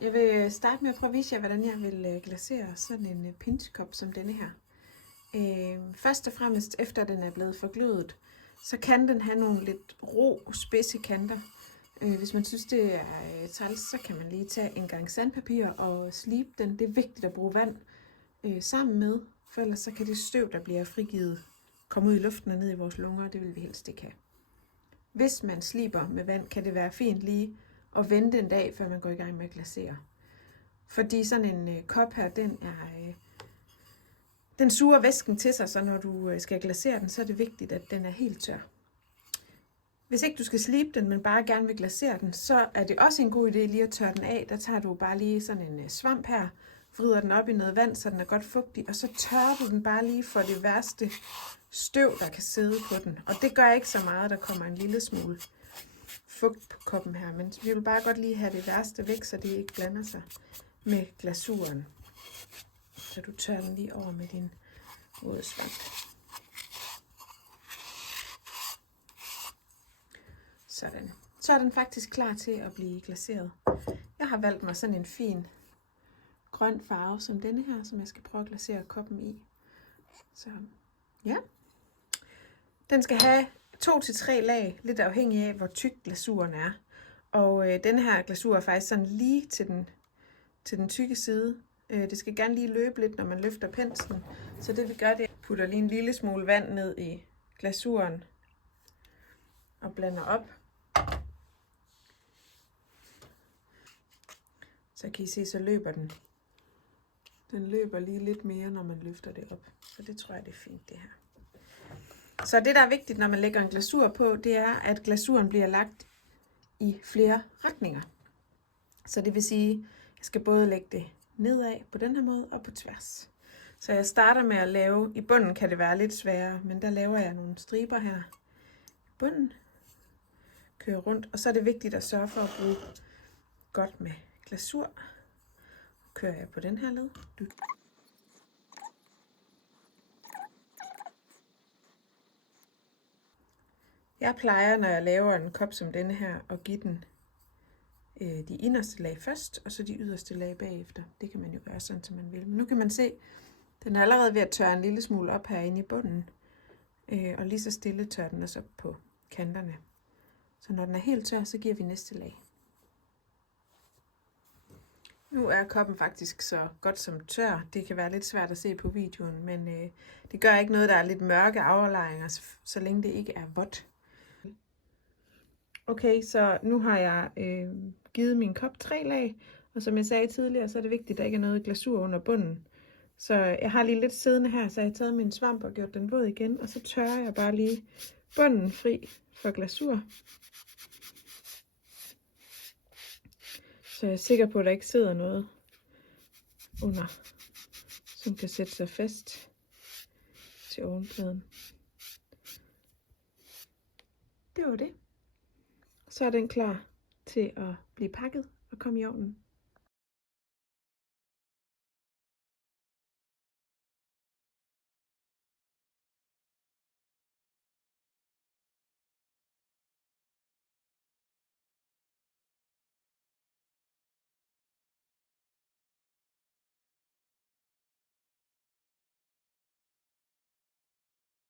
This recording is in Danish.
Jeg vil starte med at prøve at vise jer, hvordan jeg vil glasere sådan en pinchkop som denne her. Først og fremmest, efter den er blevet forglødet, så kan den have nogle lidt ro, spidse kanter. Hvis man synes, det er træls, så kan man lige tage en gang sandpapir og slibe den. Det er vigtigt at bruge vand sammen med, for ellers så kan det støv, der bliver frigivet, komme ud i luften og ned i vores lunger, og det vil vi helst ikke have. Hvis man sliber med vand, kan det være fint lige at vente en dag, før man går i gang med at glasere. Fordi sådan en kop her, den suger væsken til sig, så når du skal glasere den, så er det vigtigt, at den er helt tør. Hvis ikke du skal slibe den, men bare gerne vil glasere den, så er det også en god idé lige at tørre den af. Der tager du bare lige sådan en svamp her, vrider den op i noget vand, så den er godt fugtig, og så tørrer du den bare lige for det værste støv, der kan sidde på den. Og det gør ikke så meget, der kommer en lille smule fugt på koppen her, men vi vil bare godt lige have det værste væk, så det ikke blander sig med glasuren. Så du tørrer den lige over med din våde svamp. Sådan. Så er den faktisk klar til at blive glaseret. Jeg har valgt mig sådan en fin grøn farve som denne her, som jeg skal prøve at glasere koppen i. Så ja. Den skal have 2 til 3 lag, lidt afhængig af hvor tyk glasuren er. Og denne her glasur er faktisk sådan lige til den tykke side. Det skal gerne lige løbe lidt, når man løfter penslen. Så det vi gør, det er at putte lige en lille smule vand ned i glasuren og blander op. Så kan I se, så løber den. Den løber lige lidt mere, når man løfter det op. Så det tror jeg, det er fint, det her. Så det, der er vigtigt, når man lægger en glasur på, det er, at glasuren bliver lagt i flere retninger. Så det vil sige, at jeg skal både lægge det nedad på den her måde og på tværs. Så jeg starter med at lave, i bunden kan det være lidt sværere, men der laver jeg nogle striber her i bunden. Kører rundt, og så er det vigtigt at sørge for at bruge godt med glasur. Kører jeg på den her led. Jeg plejer, når jeg laver en kop som denne her, at give den de inderste lag først, og så de yderste lag bagefter. Det kan man jo gøre sådan, som man vil. Men nu kan man se, den er allerede ved at tørre en lille smule op herinde i bunden. Og lige så stille tørrer den også op på kanterne. Så når den er helt tør, så giver vi næste lag. Nu er koppen faktisk så godt som tør. Det kan være lidt svært at se på videoen, men det gør ikke noget, der er lidt mørke aflejringer, så længe det ikke er vådt. Okay, så nu har jeg givet min kop 3 lag, og som jeg sagde tidligere, så er det vigtigt, at der ikke er noget glasur under bunden. Så jeg har lige lidt siddende her, så jeg har taget min svamp og gjort den våd igen, og så tørrer jeg bare lige bunden fri for glasur. Så jeg er sikker på, at der ikke sidder noget under, som kan sætte sig fast til ovenpladen. Det var det. Så er den klar til at blive pakket og komme i ovnen.